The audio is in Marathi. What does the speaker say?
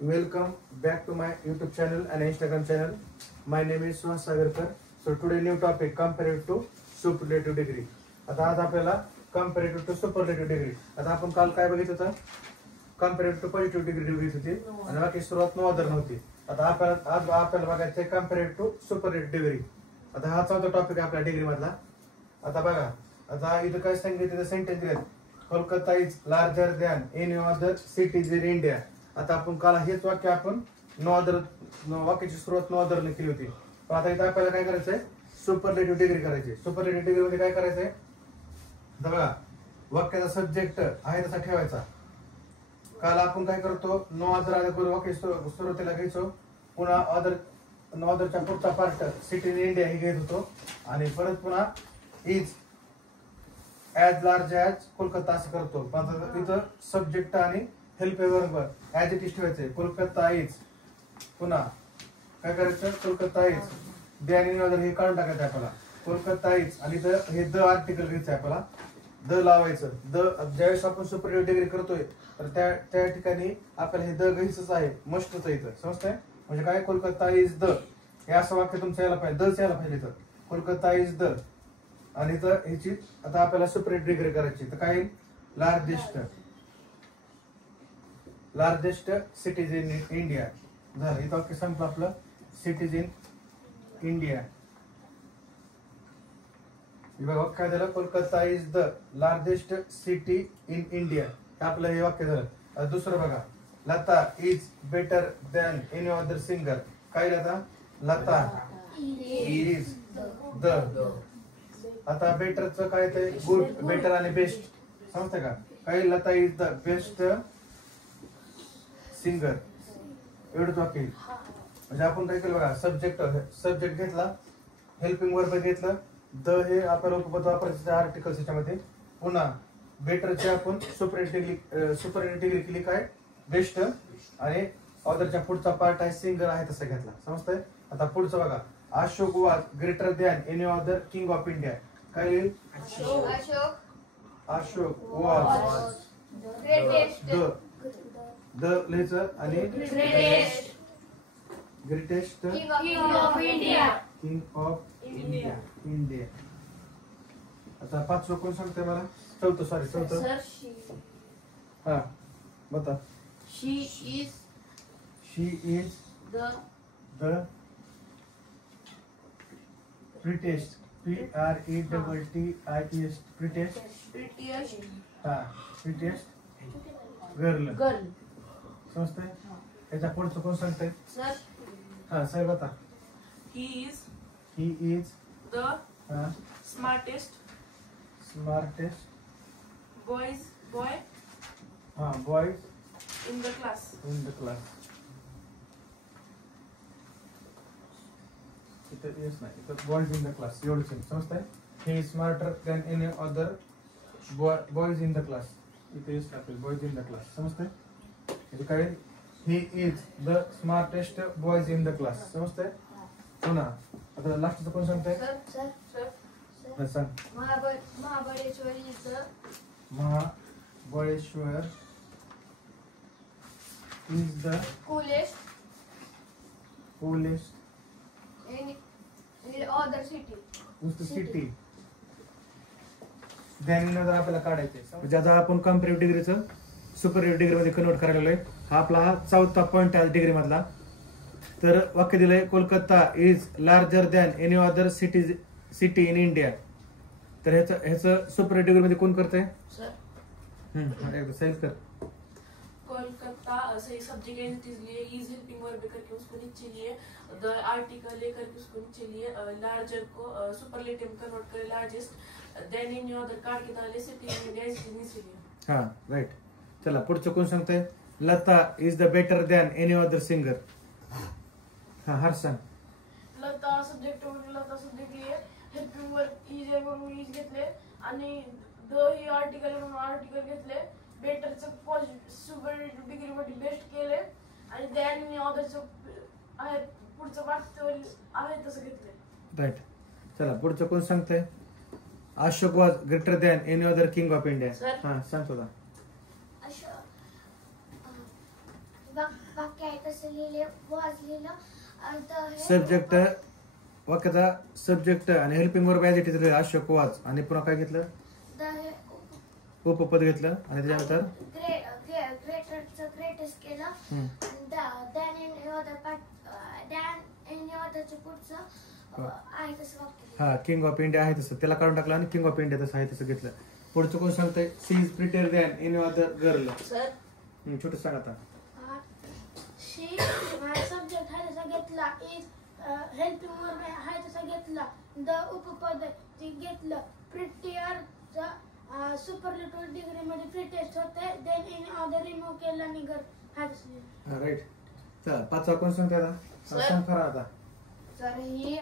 Welcome back to my YouTube channel and Instagram channel. My name is Suhas Sagarkar. So today new topic comparative to superlative degree. आता आज आपल्याला comparative to superlative degree. आता आपण काल काय बघितलं होतं? Comparative to positive degree बघितली होती आणि बाकी सुरुवात नो अदर नव्हती. आता आपल्याला बघायचं आहे comparative to superlative degree. आता हा चौथा टॉपिक आहे आपल्या डिग्री मधला. आता बघा, आता इथं काय सांगितलं सेंटेन्स दिलेत. Kolkata is larger than any other cities in India. आता आपण काल हेच वाक्य आपण नो अदर वाक्याची सुरुवात नो अदर ने केली होती. पण आता इथं आपल्याला काय करायचंय? सुपरलेटिव्ह डिग्री करायची. सुपरलेटिव्ह डिग्री मध्ये काय करायचंय? बघा, वाक्याचा सब्जेक्ट आहे तसा ठेवायचा. काल आपण काय करतो? नो अदर आलं करून वाक्य सुरुवातीला घ्यायचो, पुन्हा अदर नो अदरच्या पुढचा पार्ट सिटी इन इंडिया हे घेत होतो आणि परत पुन्हा is as large as Kolkata असं करतो. पण इथं सब्जेक्ट आणि हेल्प बरोबर ॲज इट इज ठेवायचंय. कोलकाता इज, पुन्हा काय करायचं? Kolkata is than in other हे काढून टाकायचं आपल्याला. कोलकाता इज आणि इथं हे द आर्टिकल घ्यायचं आपल्याला, द लावायचं. द ज्यावेळेस आपण सुपरलेटिव्ह डिग्री करतोय तर त्या ठिकाणी आपल्याला हे द घ्यायचंच आहे, मस्टच आहे इथं. समजतंय? म्हणजे काय? कोलकाता इज द हे असं वाक्य तुमचं यायला पाहिजे, दच यायला पाहिजे इथं. कोलकाता इज द आणि इथं ह्याची आता आपल्याला सुपरलेटिव्ह डिग्री करायची. तर काय? लार्जेस्ट सिटीज इन इंडिया झालं. इथं वाक्य संपलं आपलं. Cities in India. बघा काय झालं? Kolkata is the largest city in India. आपलं हे वाक्य झालं. दुसरं बघा, Lata is better than any other singer. काय लता? Lata is the. आता बेटरचं काय ते? गुड, बेटर आणि बेस्ट. समजतं का? काय? Lata is the best singer. एवढंच वाक्य. म्हणजे आपण काय केलं बघा, सब्जेक्ट घेतला, हेल्पिंग वर्ब घेतलं, द हे आपल्याला उपपद वापरायचं आर्टिकल्स याच्यामध्ये. पुन्हा बेटरचे आपण सुपरलेटिव्ह डिग्री केली काय? बेस्ट. आणि अदरच्या पुढचा पार्ट आहे सिंगर आहे तसं घेतला. समजतंय? आता पुढचं बघा, Ashok was greater than any other king of India. काय? अशोक वॉज द लिहायचं आणि ग्रेटेस्ट किंग ऑफ इंडिया. आता पाचवं कोण सांगतंय मला? चौथं. हा बता. शी इज द प्रिटेस्ट. PRETTIEST प्रिटेस्ट. हा, प्रिटेस्ट गर्ल. समजतंय? याच्या पुढचं कोण सांगतंय? सर. हा सर बता. He is the smartest boy हा, बॉयज इन द क्लास. इथं येस नाही, इथं बॉयज इन द क्लास एवढंच. समजतंय? He is smarter than any other boys in the class. इथे येस नाही, बॉयज इन द क्लास. समजतंय? म्हणजे काय? He is the smartest boys in the class. समजतंय? पुन्हा आता लास्टचं कोण सांगतंय? सांग. Mahabaleshwar is the coolest in other city. नुसतं सिटी. त्यानंतर आपल्याला काढायचे. म्हणजे आता आपण कम्पॅरेटिव्ह डिग्रीचं सुपरलेटिव्ह डिग्री मध्ये कन्वर्ट करायला आहे. हा आपला चौथा पॉईंट आहे डिग्री मधला. तर वाक्य दिलंय, Kolkata is larger than any other city in India. तर ह्याचं सुपरलेटिव्ह डिग्री मध्ये कोण करतंय? एकदा साईज कर. कोलकाता सही सब्जेक्ट एंटिटीज लिए, इज हेल्पिंग वर्ब करके उसको नीचे लिए, द आर्टिकल लेकर के उसको नीचे लिए, लार्जर को सुपरलेटिव में कन्वर्ट करे largest, then in other card के डाले सिटी इन इंडिया इसके नीचे लिए. हां राइट. चला पुढचं कोण सांगतंय? Lata is the better than any other singer. हा हर्ष सांग. लता सब्जेक्ट लिए, हेल्पिंग वर्ब इज घेतले आणि द ही आर्टिकल घेतले, बेटरचं सुपरलेटिव्ह डिग्री मध्ये बेस्ट केले आणि दॅन अदरचं आहे पुढचं वाक्य आहे तसं घेतले. राईट. चला पुढचं कोण सांगतंय? Ashok was greater than any other king of India. हा सांग तुला. वाक्य आहे तसं लिहिले, वाज लिहिलं. अर्थ हे सब्जेक्ट वाक्याचा सब्जेक्ट आणि helping verb as it is Ashok वाज आणि पुन्हा काय घेतलं द हे उपपद घेतलं आणि त्याच्यानंतर ग्रेटरचं ग्रेटेस्ट केलं. हम्म. दॅन इन योदाचं पुढचं आहे तसं वाक्य लिहिलं. हा किंग ऑफ इंडिया आहे तसं त्याला काढून टाकलं आणि किंग ऑफ इंडिया तसं आहे तसं घेतलं. पुढचं कोण सांगतंय she is prettier than in other girl. Sir छोटं सांग आता. शी सब्जेक्ट आहे तसा घेतला. इज हेल्पिंग वर्ब आहे तसा घेतला. द उपपद ते घेतलं. प्रिटियर सुपरलेटिव्ह डिग्री मध्ये प्रिटेस्ट होते. देन इन अदर रिमूव्ह केलं आणि घर आहे तसं लिहिलं. राईट. चला 5वा कोण सांगते आता सर. सांग खरा आता. सर ही